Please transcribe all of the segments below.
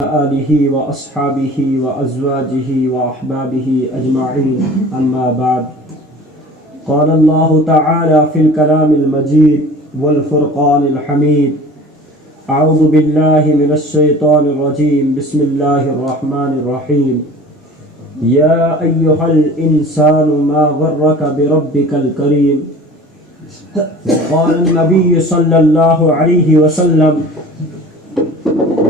آلہ و اصحابہ و ازواجہ و احبابہ اجمعین اما بعد قال اللہ تعالی فی الکلام المجید والفرقان الحمید اعوذ باللہ من الشیطان الرجیم بسم اللہ الرحمن الرحیم یا ایہا الانسان ما غرک بربک الکریم وقال النبی صلی اللہ علیہ وسلم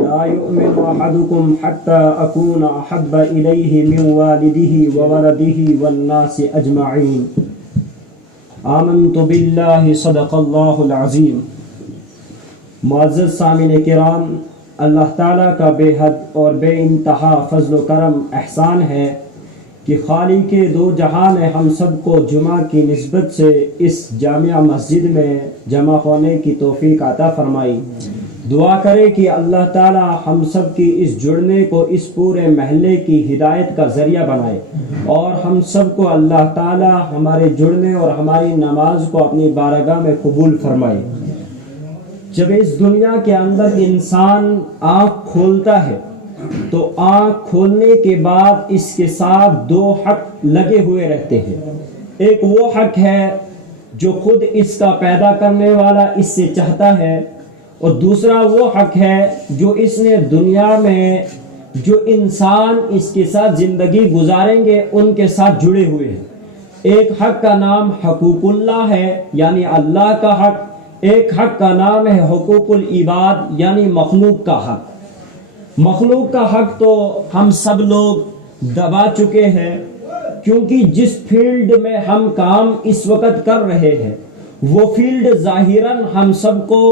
لا يؤمن أحدكم حتى أكون أحب إليه من والده وولده والناس أجمعين آمنت بالله صدق الله العظیم۔ معزز سامعین کرام، اللہ تعالیٰ کا بے حد اور بے انتہا فضل و کرم احسان ہے کہ خالق دو جہان نے ہم سب کو جمعہ کی نسبت سے اس جامع مسجد میں جمع ہونے کی توفیق عطا فرمائی۔ دعا کرے کہ اللہ تعالی ہم سب کی اس جڑنے کو اس پورے محلے کی ہدایت کا ذریعہ بنائے، اور ہم سب کو اللہ تعالی ہمارے جڑنے اور ہماری نماز کو اپنی بارگاہ میں قبول فرمائے۔ جب اس دنیا کے اندر انسان آنکھ کھولتا ہے تو آنکھ کھولنے کے بعد اس کے ساتھ دو حق لگے ہوئے رہتے ہیں۔ ایک وہ حق ہے جو خود اس کا پیدا کرنے والا اس سے چاہتا ہے، اور دوسرا وہ حق ہے جو اس نے دنیا میں جو انسان اس کے ساتھ زندگی گزاریں گے ان کے ساتھ جڑے ہوئے ہیں۔ ایک حق کا نام حقوق اللہ ہے، یعنی اللہ کا حق۔ ایک حق کا نام ہے حقوق العباد، یعنی مخلوق کا حق۔ مخلوق کا حق تو ہم سب لوگ دبا چکے ہیں، کیونکہ جس فیلڈ میں ہم کام اس وقت کر رہے ہیں وہ فیلڈ ظاہراً ہم سب کو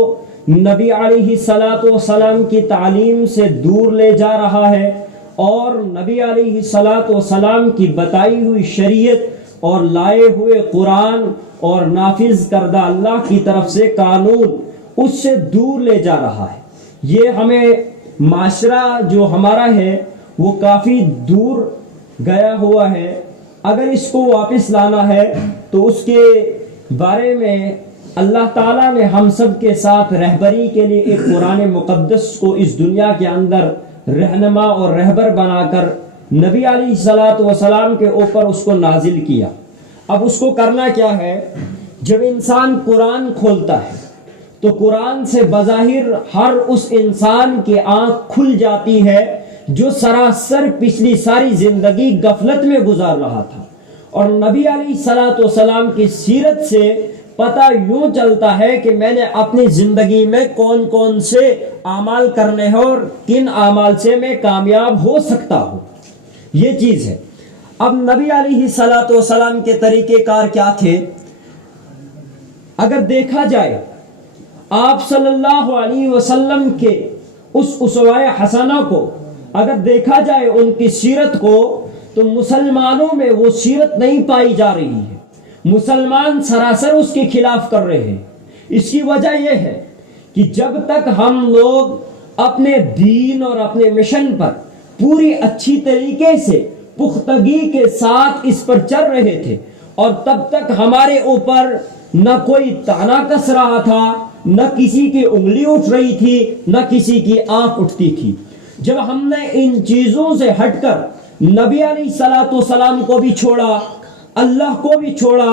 نبی علیہ الصلاۃ والسلام کی تعلیم سے دور لے جا رہا ہے، اور نبی علیہ الصلاۃ والسلام کی بتائی ہوئی شریعت اور لائے ہوئے قرآن اور نافذ کردہ اللہ کی طرف سے قانون اس سے دور لے جا رہا ہے۔ یہ ہمیں معاشرہ جو ہمارا ہے وہ کافی دور گیا ہوا ہے۔ اگر اس کو واپس لانا ہے تو اس کے بارے میں اللہ تعالیٰ نے ہم سب کے ساتھ رہبری کے لیے ایک قرآن مقدس کو اس دنیا کے اندر رہنما اور رہبر بنا کر نبی علیہ الصلاۃ والسلام کے اوپر اس کو نازل کیا۔ اب اس کو کرنا کیا ہے؟ جب انسان قرآن کھولتا ہے تو قرآن سے بظاہر ہر اس انسان کی آنکھ کھل جاتی ہے جو سراسر پچھلی ساری زندگی غفلت میں گزار رہا تھا، اور نبی علیہ الصلاۃ والسلام کی سیرت سے پتہ یوں چلتا ہے کہ میں نے اپنی زندگی میں کون کون سے اعمال کرنے ہیں اور کن اعمال سے میں کامیاب ہو سکتا ہوں۔ یہ چیز ہے۔ اب نبی علیہ الصلاۃ والسلام کے طریقہ کار کیا تھے؟ اگر دیکھا جائے آپ صلی اللہ علیہ وسلم کے اس اسوہ حسنہ کو اگر دیکھا جائے، ان کی سیرت کو، تو مسلمانوں میں وہ سیرت نہیں پائی جا رہی ہے۔ مسلمان سراسر اس کے خلاف کر رہے ہیں۔ اس کی وجہ یہ ہے کہ جب تک ہم لوگ اپنے دین اور اپنے مشن پر پوری اچھی طریقے سے پختگی کے ساتھ اس پر چل رہے تھے، اور تب تک ہمارے اوپر نہ کوئی طعنہ کس رہا تھا، نہ کسی کی انگلی اٹھ رہی تھی، نہ کسی کی آنکھ اٹھتی تھی۔ جب ہم نے ان چیزوں سے ہٹ کر نبی علیہ الصلاۃ والسلام کو بھی چھوڑا، اللہ کو بھی چھوڑا،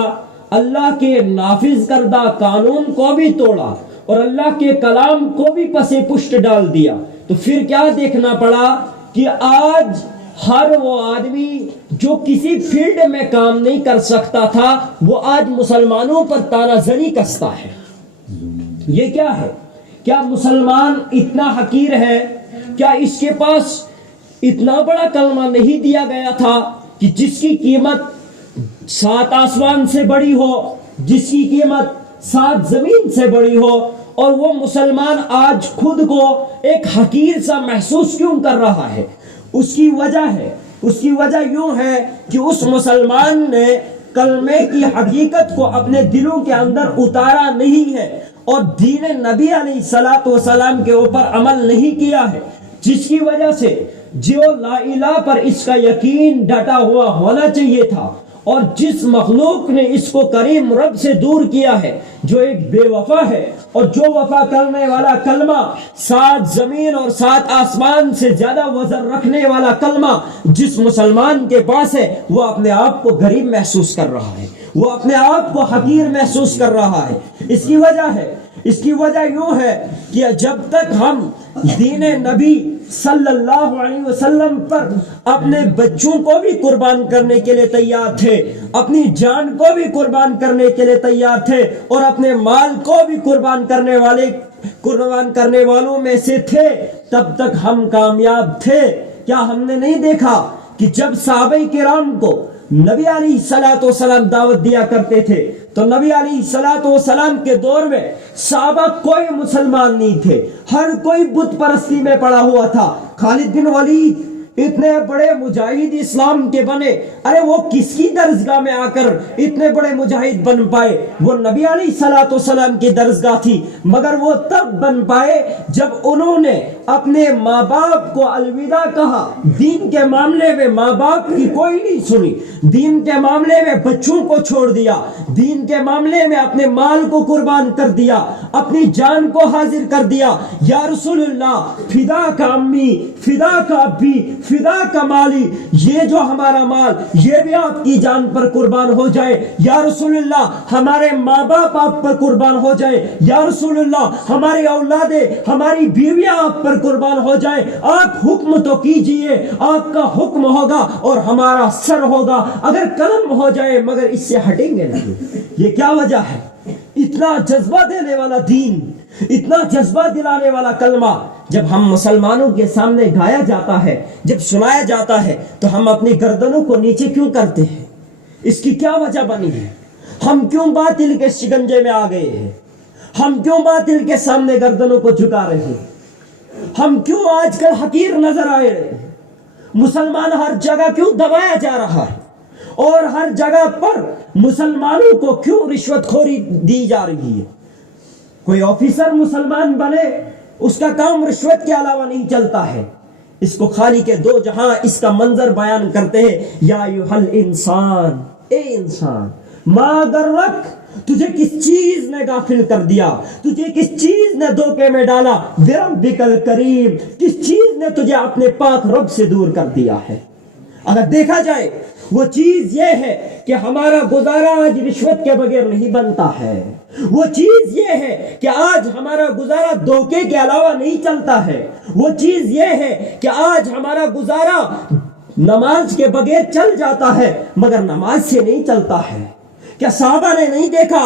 اللہ کے نافذ کردہ قانون کو بھی توڑا، اور اللہ کے کلام کو بھی پس پشت ڈال دیا، تو پھر کیا دیکھنا پڑا کہ آج ہر وہ آدمی جو کسی فیلڈ میں کام نہیں کر سکتا تھا وہ آج مسلمانوں پر طعنہ زنی کستا ہے۔ یہ کیا ہے؟ کیا مسلمان اتنا حقیر ہے؟ کیا اس کے پاس اتنا بڑا کلمہ نہیں دیا گیا تھا کہ جس کی قیمت 7 آسمان سے بڑی ہو، جس کی قیمت 7 زمین سے بڑی ہو، اور وہ مسلمان آج خود کو ایک حقیر سا محسوس کیوں کر رہا ہے؟ اس کی وجہ یوں ہے کہ اس مسلمان نے کلمے کی حقیقت کو اپنے دلوں کے اندر اتارا نہیں ہے، اور دین نبی علیہ الصلاۃ والسلام کے اوپر عمل نہیں کیا ہے، جس کی وجہ سے جو لا الہ پر اس کا یقین ڈٹا ہوا ہونا چاہیے تھا اور جس مخلوق نے اس کو کریم رب سے دور کیا ہے، جو ایک بے وفا ہے، اور جو وفا کرنے والا کلمہ 7 زمین اور 7 آسمان سے زیادہ وزن رکھنے والا کلمہ جس مسلمان کے پاس ہے، وہ اپنے آپ کو غریب محسوس کر رہا ہے، وہ اپنے آپ کو حقیر محسوس کر رہا ہے۔ اس کی وجہ یوں ہے کہ جب تک ہم دین نبی صلی اللہ علیہ وسلم پر اپنے بچوں کو بھی قربان کرنے کے لیے تیار تھے، اپنی جان کو بھی قربان کرنے کے لیے تیار تھے، اور اپنے مال کو بھی قربان کرنے والوں میں سے تھے، تب تک ہم کامیاب تھے۔ کیا ہم نے نہیں دیکھا کہ جب صحابہ کرام کو نبی علیہ الصلوۃ والسلام دعوت دیا کرتے تھے تو نبی علیہ الصلوۃ والسلام کے دور میں صحابہ کوئی مسلمان نہیں تھے، ہر کوئی بت پرستی میں پڑا ہوا تھا۔ خالد بن ولید اتنے بڑے مجاہد اسلام کے بنے، ارے وہ کس کی درسگاہ میں آ کر اتنے بڑے مجاہد بن پائے؟ وہ نبی علیہ الصلوۃ والسلام کی درسگاہ تھی، مگر وہ تب بن پائے جب انہوں نے اپنے ماں باپ کو الوداع کہا۔ دین کے معاملے میں ماں باپ کی کوئی نہیں سنی، دین کے معاملے میں بچوں کو چھوڑ دیا، دین کے معاملے میں اپنے مال کو قربان کر دیا، اپنی جان کو حاضر کر دیا۔ یا رسول اللہ، فدا کا امی، فدا کا ابی، فدا کا مالی، یہ جو ہمارا مال یہ بھی آپ کی جان پر قربان ہو جائے۔ یا رسول اللہ، ہمارے ماں باپ آپ پر قربان ہو جائے۔ یا رسول اللہ، ہماری اولادیں، ہماری بیویاں آپ پر قربان ہو جائے۔ آپ حکم تو کیجئے، آپ کا حکم ہوگا اور ہمارا سر ہوگا، اگر قلم ہو جائے مگر اس سے ہٹیں گے نہیں۔ یہ کیا وجہ ہے؟ اتنا جذبہ دینے والا دین، اتنا جذبہ دلانے والا کلمہ جب ہم مسلمانوں کے سامنے گایا جاتا ہے، جب سنایا جاتا ہے، تو ہم اپنی گردنوں کو نیچے کیوں کرتے ہیں؟ اس کی کیا وجہ بنی ہے؟ ہم کیوں باطل کے شکنجے میں آ گئے ہیں؟ ہم کیوں باطل کے سامنے گردنوں کو جھکا رہے ہیں؟ ہم کیوں آج کل حقیر نظر آئے رہے ہیں؟ مسلمان ہر جگہ کیوں دبایا جا رہا ہے؟ اور ہر جگہ پر مسلمانوں کو کیوں رشوت خوری دی جا رہی ہے؟ کوئی آفیسر مسلمان بنے، اس کا کام رشوت کے علاوہ نہیں چلتا ہے۔ اس کو خالی کے دو جہاں اس کا منظر بیان کرتے ہیں، یا ایھا انسان، اے انسان، ما غرک، تجھے کس چیز نے غافل کر دیا، تجھے کس چیز نے دھوکے میں ڈالا، بربک الکریم، کس چیز نے تجھے اپنے پاک رب سے دور کر دیا ہے۔ اگر دیکھا جائے وہ چیز یہ ہے کہ ہمارا گزارا آج رشوت کے بغیر نہیں بنتا ہے، وہ چیز یہ ہے کہ آج ہمارا گزارا دھوکے کے علاوہ نہیں چلتا ہے، وہ چیز یہ ہے کہ آج ہمارا گزارا نماز کے بغیر چل جاتا ہے مگر نماز سے نہیں چلتا ہے۔ کیا صحابہ نے نہیں دیکھا؟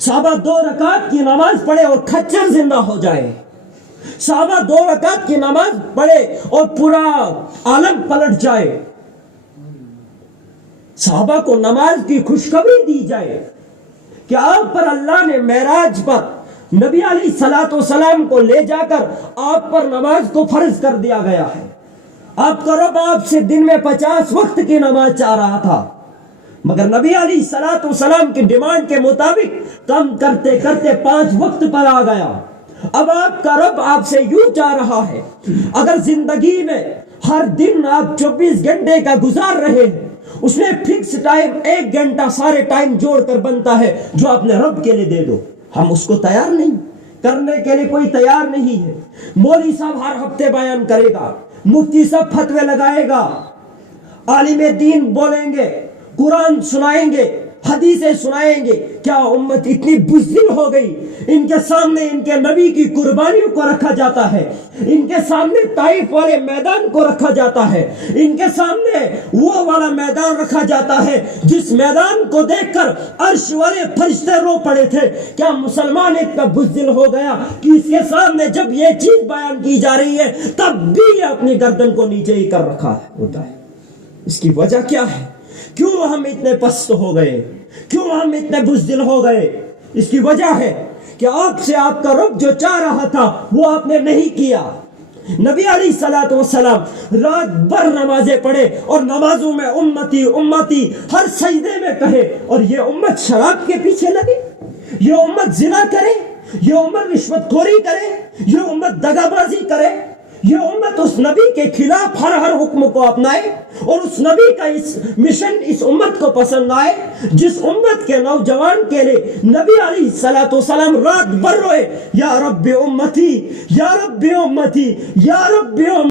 صحابہ 2 رکعت کی نماز پڑھے اور کھچر زندہ ہو جائے، صحابہ 2 رکعت کی نماز پڑھے اور پورا عالم پلٹ جائے، صحابہ کو نماز کی خوشخبری دی جائے کہ آپ پر اللہ نے معراج پر نبی علیہ الصلوۃ والسلام کو لے جا کر آپ پر نماز کو فرض کر دیا گیا ہے۔ آپ کا رب آپ سے دن میں 50 وقت کی نماز چاہ رہا تھا، مگر نبی علیہ الصلوۃ والسلام کی ڈیمانڈ کے مطابق کم کرتے کرتے 5 وقت پر آ گیا۔ اب آپ کا رب آپ سے یوں چاہ رہا ہے، اگر زندگی میں ہر دن آپ 24 گھنٹے کا گزار رہے ہیں، اس میں فکس ٹائم 1 گھنٹہ سارے ٹائم جوڑ کر بنتا ہے جو اپنے رب کے لیے دے دو۔ ہم اس کو تیار نہیں کرنے کے لیے، کوئی تیار نہیں ہے۔ مولوی صاحب ہر ہفتے بیان کرے گا، مفتی صاحب فتوے لگائے گا، عالم دین بولیں گے، قرآن سنائیں گے، حدیثیں سنائیں گے۔ کیا امت اتنی بزدل ہو گئی؟ ان کے سامنے ان کے نبی کی قربانیوں کو رکھا جاتا ہے، ان کے سامنے طائف والے میدان کو رکھا جاتا ہے، ان کے سامنے وہ والا میدان رکھا جاتا ہے جس میدان کو دیکھ کر عرش والے فرشتے رو پڑے تھے۔ کیا مسلمان اتنا بزدل ہو گیا کہ اس کے سامنے جب یہ چیز بیان کی جا رہی ہے تب بھی یہ اپنی گردن کو نیچے ہی کر رکھا ہوتا ہے؟ اس کی وجہ کیا ہے؟ کیوں ہم اتنے پست ہو گئے؟ کیوں ہم اتنے بزدل ہو گئے؟ اس کی وجہ ہے کہ آپ سے آپ کا رب جو چاہ رہا تھا وہ آپ نے نہیں کیا۔ نبی علیہ الصلوۃ والسلام رات بھر نمازیں پڑھے اور نمازوں میں امتی امتی ہر سجدے میں کہے، اور یہ امت شراب کے پیچھے لگے، یہ امت زنا کرے، یہ امت رشوت خوری کرے، یہ امت دغا بازی کرے، یہ امت اس نبی کے خلاف ہر حکم کو اپنائے اور اس نبی کا اس مشن اس امت کو پسند آئے جس امت کے نوجوان کے لیے نبی علیہ الصلوۃ والسلام رات بھر روئے، یا رب امتی یا رب امتی یا رب امتی۔